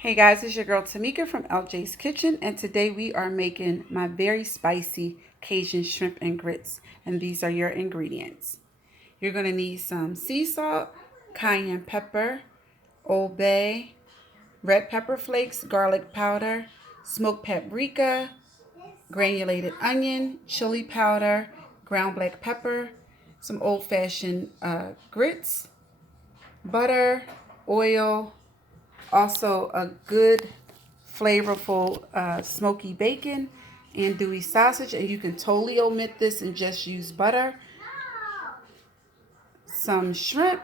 Hey guys, it's your girl Tamika from LJ's Kitchen, and today we are making my very spicy Cajun shrimp and grits, and these are your ingredients. You're going to need some sea salt, cayenne pepper, Old Bay, red pepper flakes, garlic powder, smoked paprika, granulated onion, chili powder, ground black pepper, some old-fashioned grits, butter, oil, also a good flavorful smoky bacon, and andouille sausage, and you can totally omit this and just use butter, some shrimp,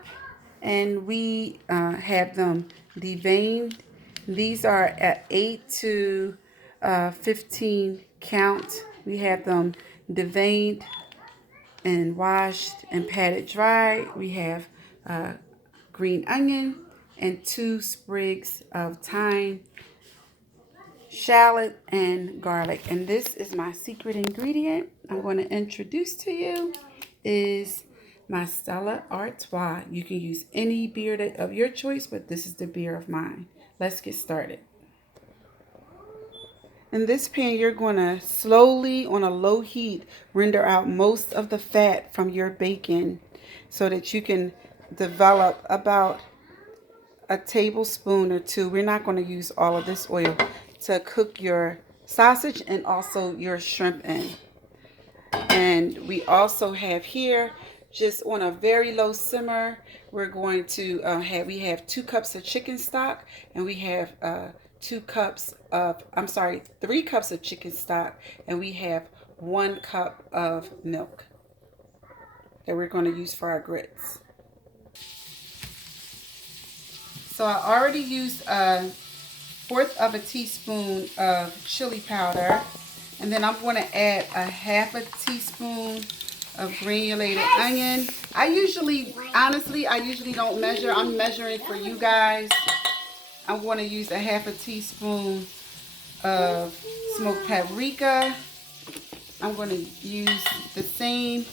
and we have them deveined. These are at 8 to 15 count. We have them deveined and washed and patted dry. We have green onion and 2 sprigs of thyme, shallot, and garlic. And this is my secret ingredient I'm going to introduce to you is my Stella Artois. You can use any beer of your choice, but this is the beer of mine. Let's get started. In this pan, you're going to slowly, on a low heat, render out most of the fat from your bacon so that you can develop about a tablespoon or two. We're not going to use all of this oil to cook your sausage and also your shrimp in. And we also have here, just on a very low simmer, we're going to we have 2 cups of chicken stock, and we have 3 cups of chicken stock, and we have 1 cup of milk that we're going to use for our grits. So I already used 1/4 of a teaspoon of chili powder, and then I'm going to add a 1/2 teaspoon of granulated onion. I usually don't measure. I'm measuring for you guys. I'm going to use a 1/2 teaspoon of smoked paprika. I'm going to use the same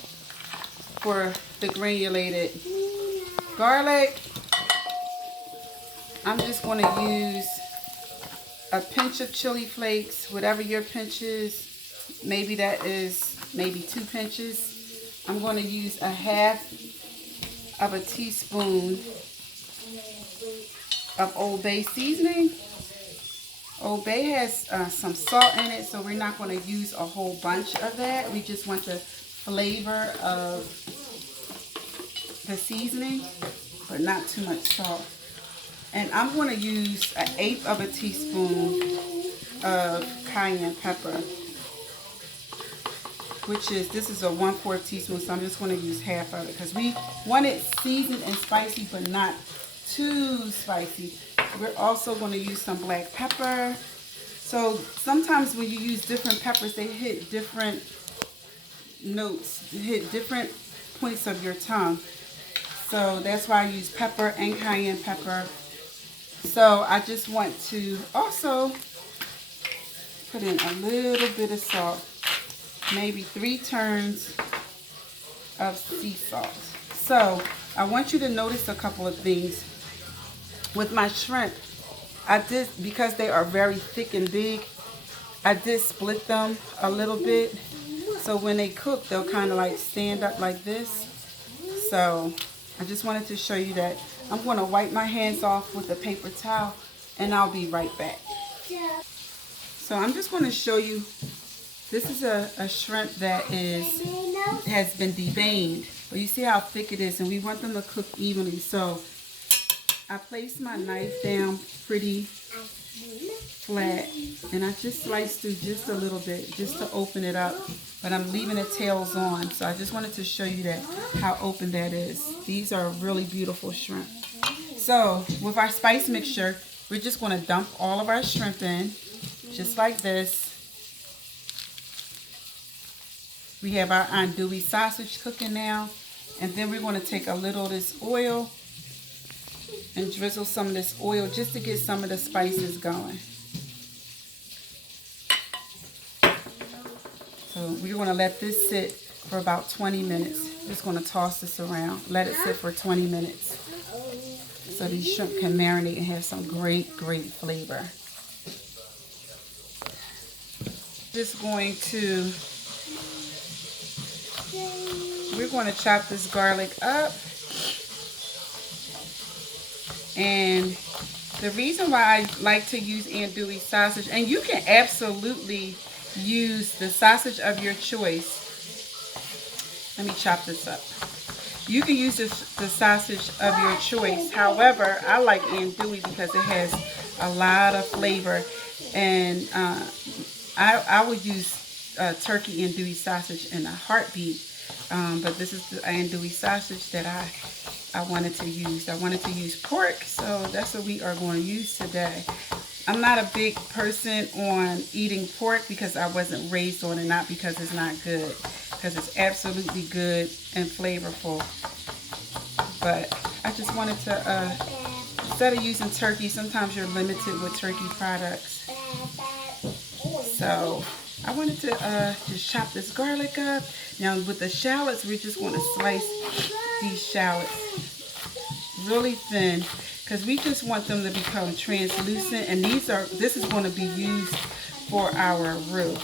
for the granulated garlic. I'm just going to use a pinch of chili flakes, whatever your pinch is. Maybe that is 2 pinches. I'm going to use a 1/2 teaspoon of Old Bay seasoning. Old Bay has some salt in it, so we're not going to use a whole bunch of that. We just want the flavor of the seasoning, but not too much salt. And I'm going to use 1/8 teaspoon of cayenne pepper, this is a 1/4 teaspoon, so I'm just going to use 1/2 of it because we want it seasoned and spicy, but not too spicy. We're also going to use some black pepper. So sometimes when you use different peppers, they hit different notes, hit different points of your tongue. So that's why I use pepper and cayenne pepper. So I just want to also put in a little bit of salt, maybe 3 turns of sea salt. So I want you to notice a couple of things. With my shrimp, because they are very thick and big, I did split them a little bit. So when they cook, they'll kind of like stand up like this. So I just wanted to show you that. I'm going to wipe my hands off with a paper towel, and I'll be right back. So I'm just going to show you, this is a shrimp that has been deveined. But you see how thick it is, and we want them to cook evenly. So I place my knife down pretty flat, and I just sliced through just a little bit just to open it up, but I'm leaving the tails on. So I just wanted to show you that, how open that is. These are really beautiful shrimp. So with our spice mixture, we're just going to dump all of our shrimp in just like this. We have our andouille sausage cooking now, and then we're going to take a little of this oil and drizzle some of this oil just to get some of the spices going. So we're going to let this sit for about 20 minutes. Just going to toss this around. Let it sit for 20 minutes. so these shrimp can marinate and have some great flavor. Just going to, we're going to chop this garlic up. And the reason why I like to use andouille sausage, and you can absolutely use the sausage of your choice. Let me chop this up. You can use the sausage of your choice. However, I like andouille because it has a lot of flavor. And I would use turkey andouille sausage in a heartbeat. But this is the andouille sausage that I wanted to use. I wanted to use pork, so that's what we are going to use today. I'm not a big person on eating pork because I wasn't raised on it, not because it's not good, because it's absolutely good and flavorful. But I just wanted to, instead of using turkey, sometimes you're limited with turkey products. So I wanted to just chop this garlic up. Now with the shallots, we're just going to slice these shallots really thin because we just want them to become translucent, and this is going to be used for our roux.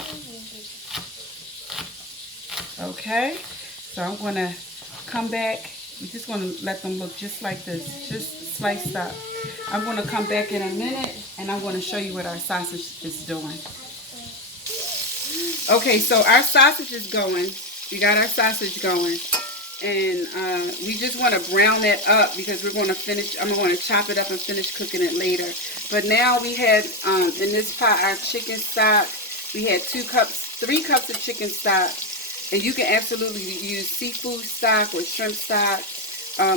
Okay, so I'm going to come back. We're just going to let them look just like this, just sliced up. I'm going to come back in a minute and I'm going to show you what our sausage is doing. Okay, so our sausage is going. We got our sausage going. And we just want to brown that up because we're going to finish. I'm going to chop it up and finish cooking it later. But now we had in this pot our chicken stock. We had 3 cups of chicken stock. And you can absolutely use seafood stock or shrimp stock.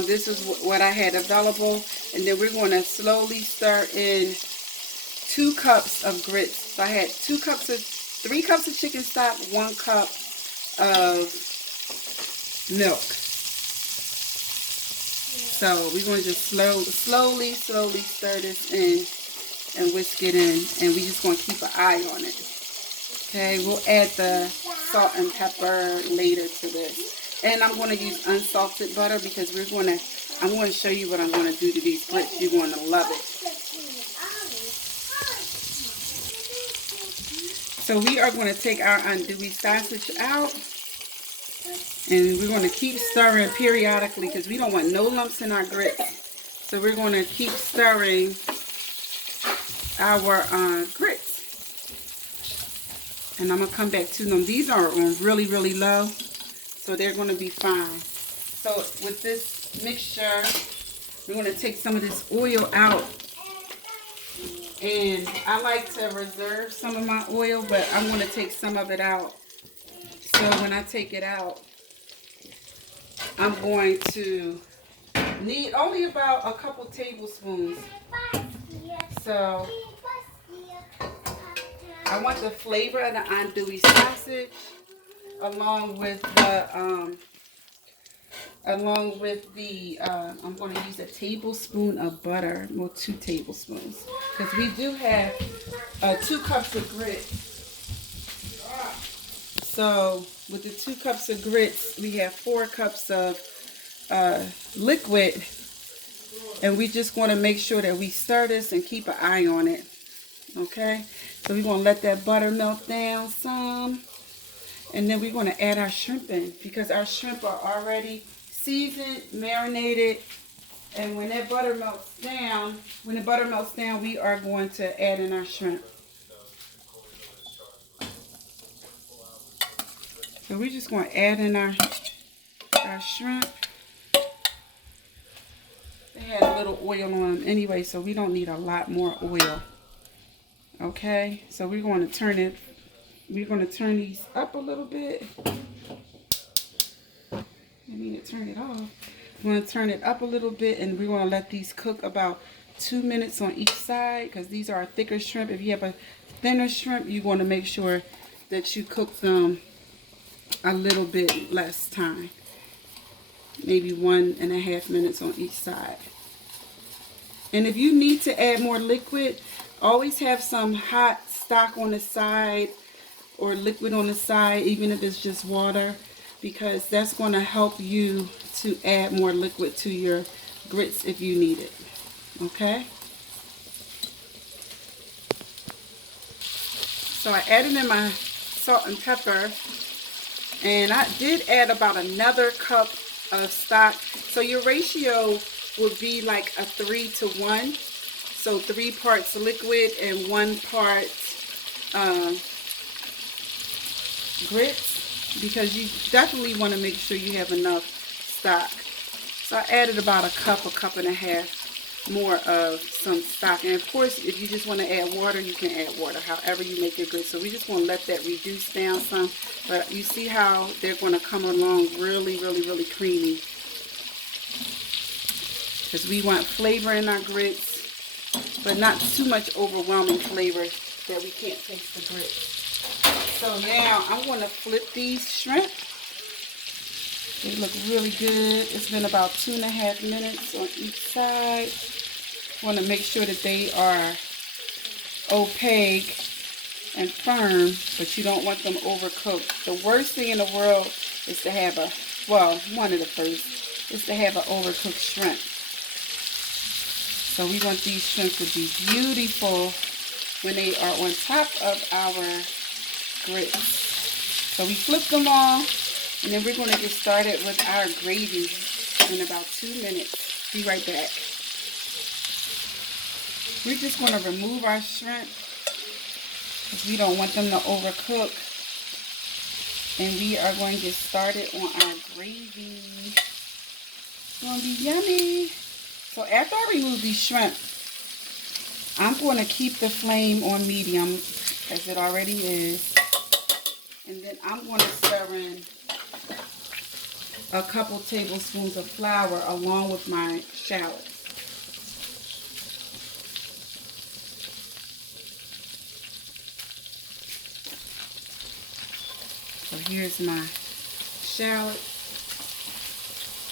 This is what I had available. And then we're going to slowly stir in 2 cups of grits. So I had 3 cups of chicken stock, 1 cup of milk. So we're going to just slowly stir this in and whisk it in. And we're just going to keep an eye on it. Okay, we'll add the salt and pepper later to this. And I'm going to use unsalted butter because I'm going to show you what I'm going to do to these grits. You're going to love it. So we are going to take our andouille sausage out. And we're going to keep stirring periodically because we don't want no lumps in our grits. So we're going to keep stirring our grits. And I'm going to come back to them. These are on really low, so they're going to be fine. So with this mixture, we're going to take some of this oil out. And I like to reserve some of my oil, but I'm going to take some of it out. So when I take it out, I'm going to need only about a couple tablespoons. So I want the flavor of the andouille sausage along with the I'm going to use a tablespoon of butter, well 2 tablespoons, because we do have 2 cups of grits. So with the 2 cups of grits, we have 4 cups of liquid, and we just want to make sure that we stir this and keep an eye on it. Okay, so we're going to let that butter melt down some, and then we're going to add our shrimp in because our shrimp are already seasoned, marinated, and when that butter melts down, we are going to add in our shrimp. So we're just going to add in our shrimp. They had a little oil on them anyway, so we don't need a lot more oil. Okay, so we're going to turn these up a little bit. I need to turn it off. We're going to turn it up a little bit, and we're going to let these cook about 2 minutes on each side because these are thicker shrimp. If you have a thinner shrimp, you want to make sure that you cook them a little bit less time. Maybe 1.5 minutes on each side. And if you need to add more liquid, always have some hot stock on the side or liquid on the side, even if it's just water, because that's going to help you to add more liquid to your grits if you need it. Okay. So I added in my salt and pepper, and I did add about another cup of stock. So your ratio would be like a 3-to-1. So 3 parts liquid and 1 part grits, because you definitely want to make sure you have enough stock. So I added about a cup and a half more of some stock. And of course, if you just want to add water, you can add water, however you make your grits. So we just want to let that reduce down some. But you see how they're going to come along really, really, really creamy. Because we want flavor in our grits, but not too much overwhelming flavor that we can't taste the grits. So now I'm going to flip these shrimp. They look really good. It's been about 2.5 minutes on each side. Want to make sure that they are opaque and firm, but you don't want them overcooked. The worst thing in the world is to have one of the first is to have an overcooked shrimp. So we want these shrimp to be beautiful when they are on top of our grits. So we flip them all, and then we're going to get started with our gravy in about 2 minutes. Be right back. We're just going to remove our shrimp because we don't want them to overcook. And we are going to get started on our gravy. It's going to be yummy. So after I remove these shrimp, I'm going to keep the flame on medium as it already is. And then I'm going to stir in a couple tablespoons of flour along with my shallots. So here's my shallots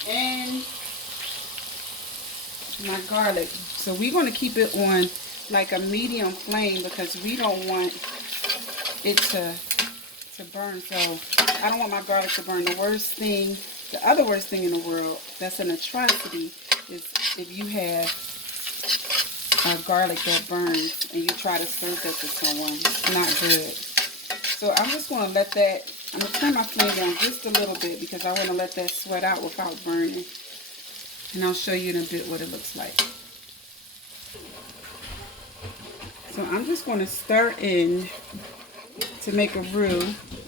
and my garlic. So we're going to keep it on like a medium flame because we don't want it to burn. So I don't want my garlic to burn. The other worst thing in the world that's an atrocity is if you have a garlic that burns and you try to serve that to someone. It's not good. So I'm just going to let that, I'm going to turn my flame down just a little bit because I want to let that sweat out without burning. And I'll show you in a bit what it looks like. So I'm just going to stir in to make a roux.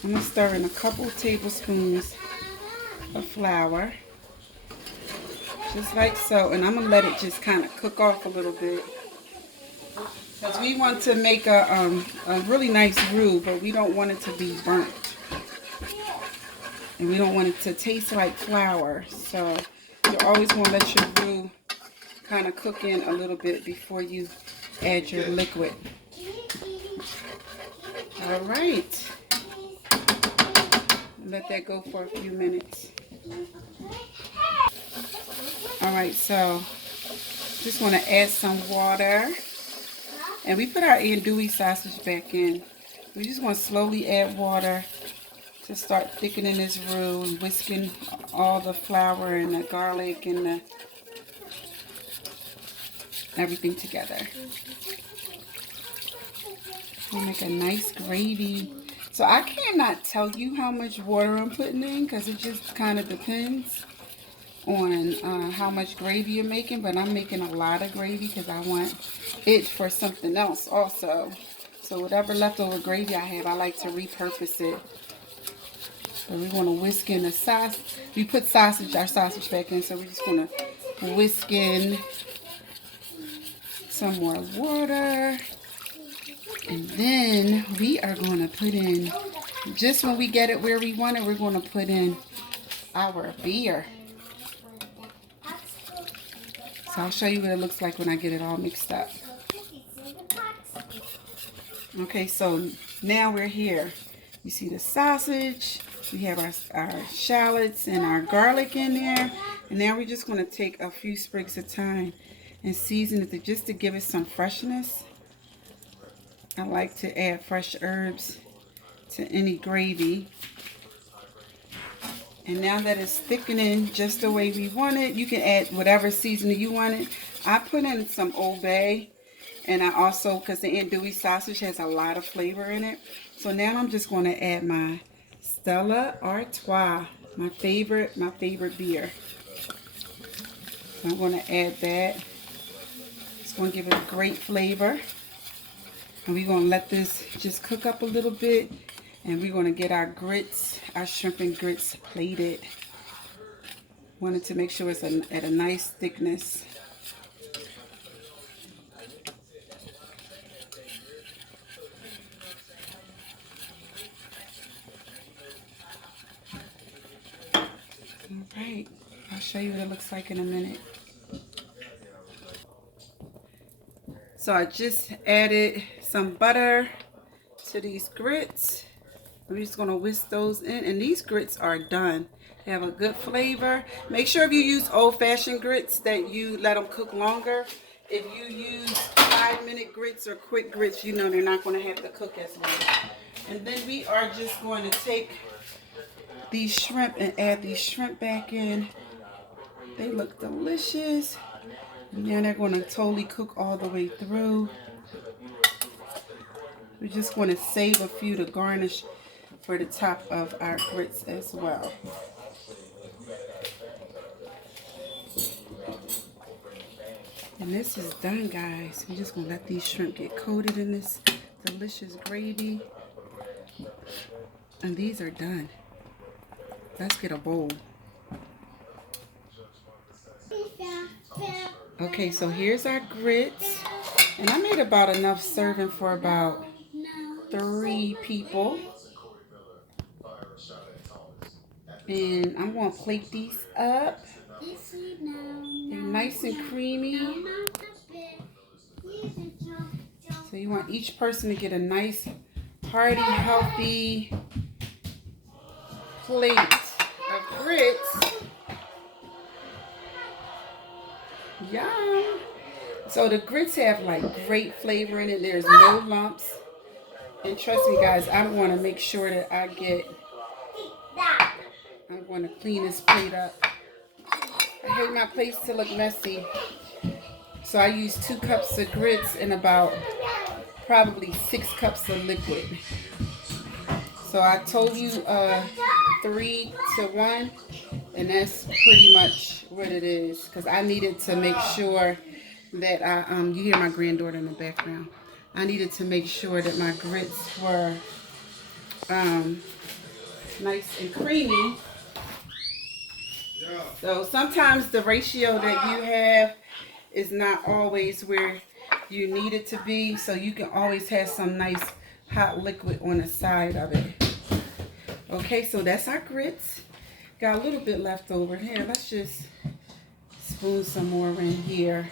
I'm going to stir in a couple tablespoons of flour. Just like so. And I'm going to let it just kind of cook off a little bit. Because we want to make a really nice roux, but we don't want it to be burnt. And we don't want it to taste like flour. So you always want to let your roux kind of cook in a little bit before you add your liquid. All right. Let that go for a few minutes. All right, so just want to add some water. And we put our andouille sausage back in. We just want to slowly add water to start thickening this roux and whisking all the flour and the garlic and everything together. We'll make a nice gravy. So I cannot tell you how much water I'm putting in because it just kind of depends on how much gravy you're making, but I'm making a lot of gravy because I want it for something else also. So whatever leftover gravy I have, I like to repurpose it. So we're going to whisk in the sauce. We put our sausage back in, so we're just going to whisk in some more water. And then we are going to put in, just when we get it where we want it, we're going to put in our beer. So I'll show you what it looks like when I get it all mixed up. Okay, so now we're here. You see the sausage, we have our shallots and our garlic in there. And now we're just going to take a few sprigs of thyme and season it just to give it some freshness. I like to add fresh herbs to any gravy. And now that it's thickening just the way we want it, you can add whatever seasoning you want it. I put in some Old Bay, and I also, because the andouille sausage has a lot of flavor in it. So now I'm just going to add my Stella Artois, my favorite beer. So I'm going to add that. It's going to give it a great flavor. And we're going to let this just cook up a little bit. And we're going to get our grits, our shrimp and grits plated. Wanted to make sure it's at a nice thickness. Alright, I'll show you what it looks like in a minute. So I just added some butter to these grits. I'm just going to whisk those in, and these grits are done. They have a good flavor. Make sure if you use old-fashioned grits that you let them cook longer. If you use 5-minute grits or quick grits, you know they're not going to have to cook as well. And then we are just going to take these shrimp and add these shrimp back in. They look delicious. And now they're going to totally cook all the way through. We're just going to save a few to garnish for the top of our grits as well. And this is done, guys. We're just going to let these shrimp get coated in this delicious gravy. And these are done. Let's get a bowl. Okay, so here's our grits. And I made about enough serving for about 3 people. And I'm going to plate these up. They're nice and creamy. So you want each person to get a nice, hearty, healthy plate of grits. Yum! So the grits have like great flavor in it. There's no lumps. And trust me, guys, I want to make sure that I'm going to clean this plate up. I hate my plates to look messy. So I use 2 cups of grits and about probably 6 cups of liquid. So I told you 3 to 1, and that's pretty much what it is. Because I needed to make sure that you hear my granddaughter in the background. I needed to make sure that my grits were nice and creamy. So sometimes the ratio that you have is not always where you need it to be. So you can always have some nice hot liquid on the side of it. Okay, so that's our grits. Got a little bit left over here. Let's just spoon some more in here.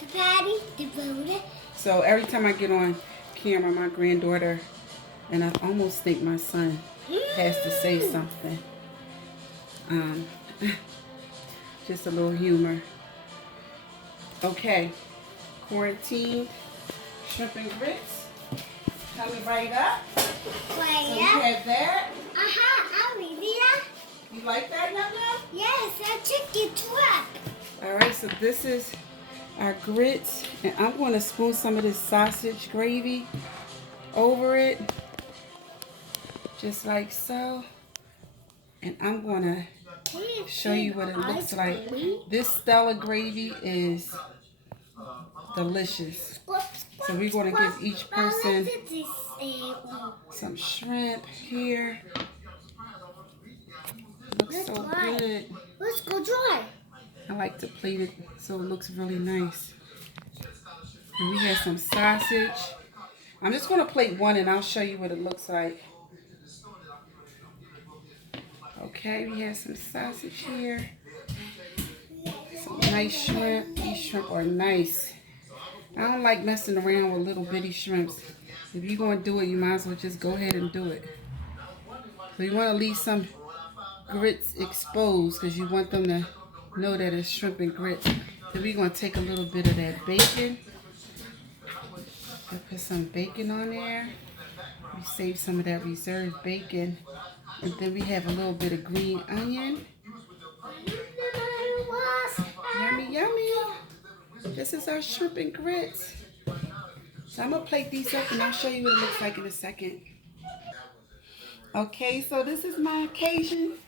The patty, the butter. So every time I get on camera, my granddaughter, and I almost think my son, has to say something. Just a little humor. Okay, quarantined shrimp and grits coming right up. So you have that. I'll read it. You like that, Yum? Yes, I took it to up. All right, so this is our grits, and I'm going to spoon some of this sausage gravy over it, just like so. And I'm going to show you what it looks like. This Stella gravy is delicious. So we're going to give each person some shrimp here. Looks so good. Let's go dry. I like to plate it so it looks really nice. And we have some sausage. I'm just going to plate one and I'll show you what it looks like. Okay, we have some sausage here. Some nice shrimp. These shrimp are nice. I don't like messing around with little bitty shrimps. If you're going to do it, you might as well just go ahead and do it. So you want to leave some grits exposed because you want them to know that it's shrimp and grits. So we're going to take a little bit of that bacon. And put some bacon on there. We save some of that reserved bacon. And then we have a little bit of green onion. Yummy, yummy. This is our shrimp and grits. So I'm going to plate these up and I'll show you what it looks like in a second. Okay, so this is my Cajun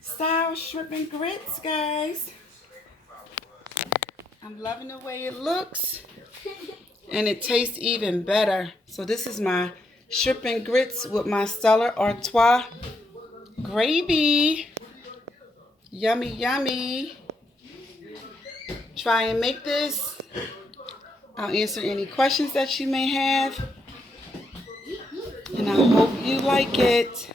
style shrimp and grits, guys. I'm loving the way it looks. And it tastes even better. So this is my shrimp and grits with my Stella Artois gravy. Yummy, yummy. Try and make this. I'll answer any questions that you may have. And I hope you like it.